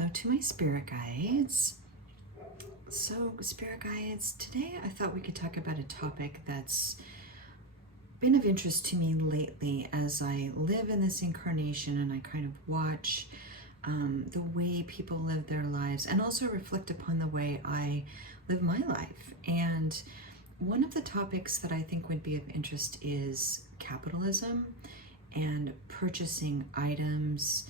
Hello to my spirit guides. So, spirit guides, today I thought we could talk about a topic that's been of interest to me lately as I live in this incarnation and I kind of watch the way people live their lives and also reflect upon the way I live my life. And one of the topics that I think would be of interest is capitalism and purchasing items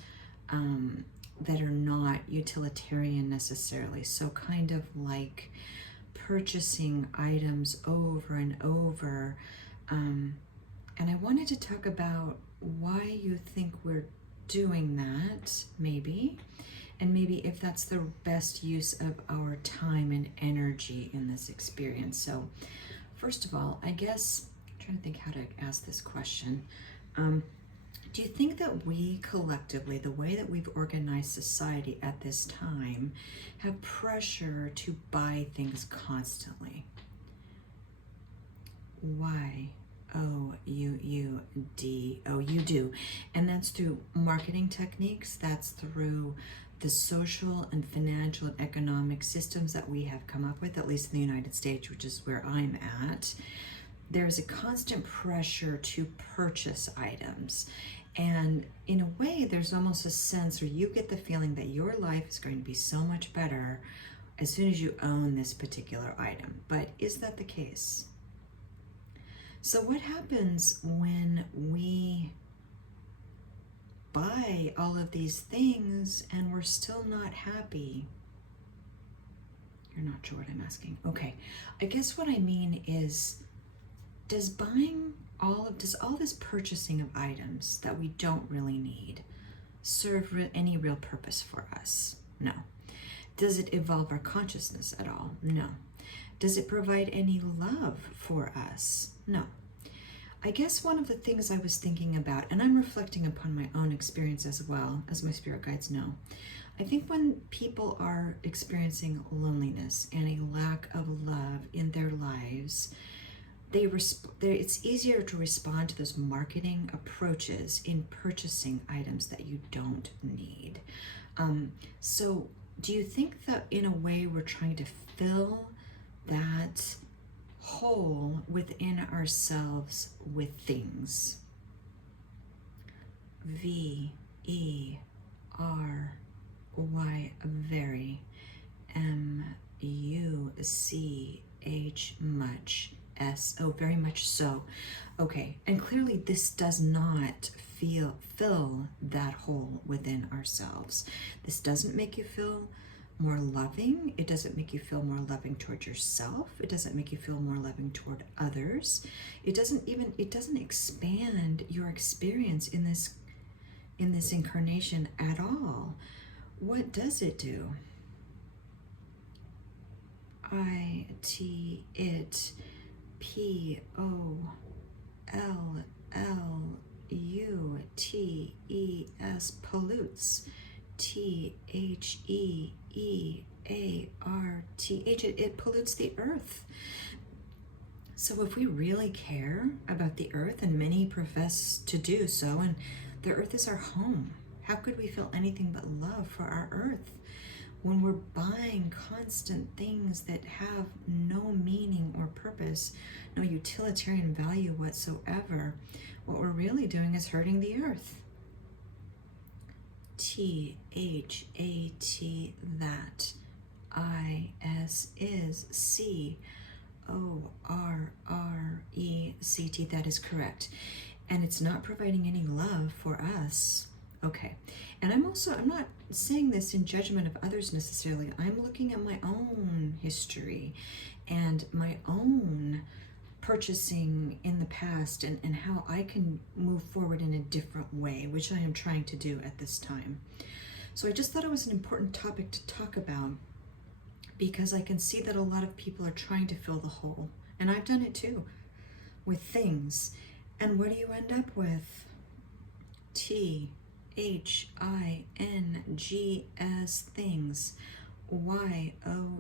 that are not utilitarian necessarily. So kind of like purchasing items over and over. And I wanted to talk about why you think we're doing that, maybe, and maybe if that's the best use of our time and energy in this experience. So first of all, I guess I'm trying to think how to ask this question. Do you think that we collectively, the way that we've organized society at this time, have pressure to buy things constantly? Y-O-U-U-D-O, you do. And that's through marketing techniques, that's through the social and financial and economic systems that we have come up with, at least in the United States, which is where I'm at. There's a constant pressure to purchase items. And in a way, there's almost a sense, or you get the feeling that your life is going to be so much better as soon as you own this particular item. But is that the case? So what happens when we buy all of these things and we're still not happy? You're not sure what I'm asking. Okay, I guess what I mean is, does all this purchasing of items that we don't really need serve any real purpose for us? No. Does it evolve our consciousness at all? No. Does it provide any love for us? No. I guess one of the things I was thinking about, and I'm reflecting upon my own experience as well, as my spirit guides know, I think when people are experiencing loneliness and a lack of love in their lives, it's easier to respond to those marketing approaches in purchasing items that you don't need. So do you think that in a way we're trying to fill that hole within ourselves with things? V-E-R-Y, very. M-U-C-H, much. S, oh, very much so. Okay, and clearly this does not fill that hole within ourselves. This doesn't make you feel more loving. It doesn't make you feel more loving toward yourself. It doesn't make you feel more loving toward others. It doesn't expand your experience in this incarnation at all. What does it do? It P-O-L-L-U-T-E-S, pollutes. T-H-E-E-A-R-T-H, it pollutes the earth. So if we really care about the earth, and many profess to do so, and the earth is our home, how could we feel anything but love for our earth when we're buying constant things that have no meaning or purpose, no utilitarian value whatsoever? What we're really doing is hurting the earth. T-H-A-T, that. I-S is C-O-R-R-E-C-T, that is correct. And it's not providing any love for us. Okay, and I'm not saying this in judgment of others necessarily. I'm looking at my own history and my own purchasing in the past and how I can move forward in a different way, which I am trying to do at this time. So I just thought it was an important topic to talk about because I can see that a lot of people are trying to fill the hole, and I've done it too, with things. And what do you end up with? H-I-N-G-S, things. Y-O-U-U-D-O-N-T,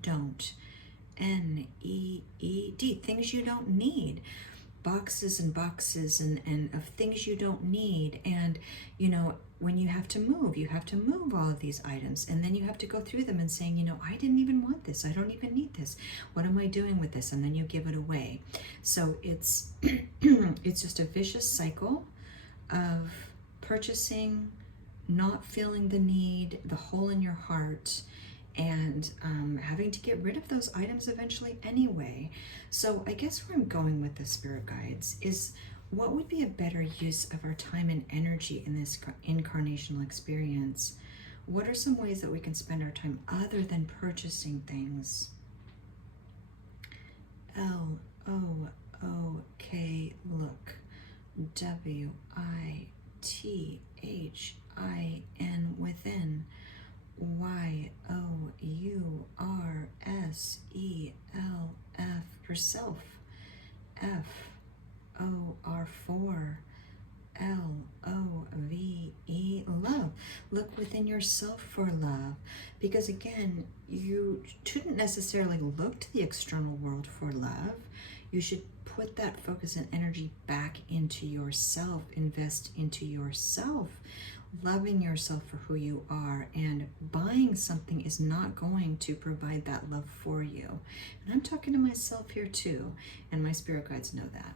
don't. N-E-E-D, things you don't need. boxes and boxes and of things you don't need. And when you have to move all of these items, and then you have to go through them and saying, I didn't even want this, I don't even need this, what am I doing with this? And then you give it away. So it's it's just a vicious cycle of purchasing, not feeling the need, the hole in your heart, and having to get rid of those items eventually anyway. So I guess where I'm going with the spirit guides is, what would be a better use of our time and energy in this incarnational experience? What are some ways that we can spend our time other than purchasing things? L-O-O-K, look. W-I-T-H-I-N, within. Y-O-U-R-S-E-L-F, for self. F-O-R-4, L-O-V-E, love. Look within yourself for love. Because again, you shouldn't necessarily look to the external world for love. You should put that focus and energy back into yourself, invest into yourself, loving yourself for who you are. And buying something is not going to provide that love for you. And I'm talking to myself here too, and my spirit guides know that.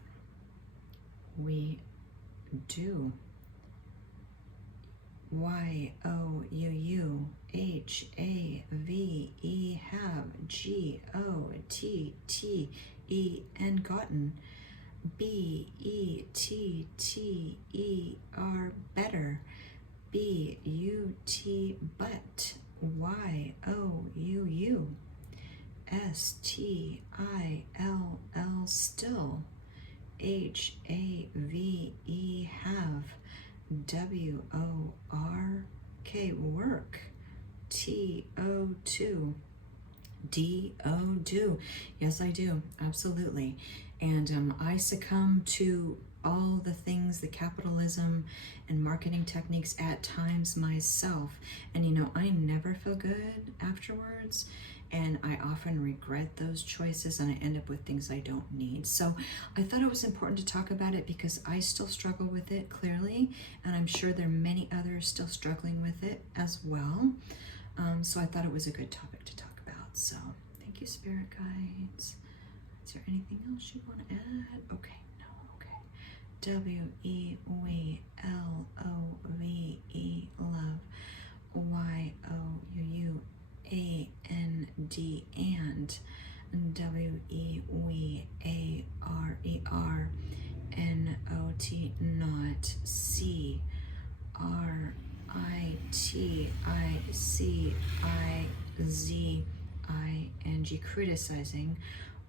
We do. Y-O-U-U-H-A-V-E, have. G-O-T-T-E-N, gotten. B-E-T-T-E-R, better. B-U-T, but. Y-O-U-U, S-T-I-L-L, still. H-A-V-E, have. W-O-R-K, work. T-O-2, D-O, do. Yes, I do, absolutely. And I succumb to all the things, the capitalism and marketing techniques at times myself. And I never feel good afterwards. And I often regret those choices, and I end up with things I don't need. So I thought it was important to talk about it because I still struggle with it, clearly, and I'm sure there are many others still struggling with it as well. So I thought it was a good topic to talk about. So thank you, spirit guides. Is there anything else you want to add? Okay, no, okay. W-E-L-O-V-E, love. Y-O-U-U-A-N-D, and. W-E-W-A-R-E-R, N-O-T, not. C-R-I-T-I-C-I-Z-I-N-G, criticizing.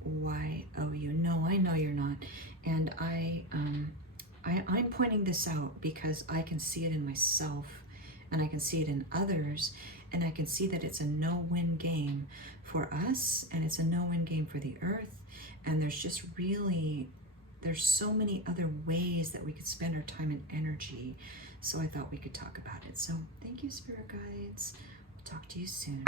Y-O-U, no, I know you're not. And I'm pointing this out because I can see it in myself, and I can see it in others, and I can see that it's a no-win game for us, and it's a no-win game for the earth. And there's so many other ways that we could spend our time and energy. So I thought we could talk about it. So thank you, spirit guides. We'll talk to you soon.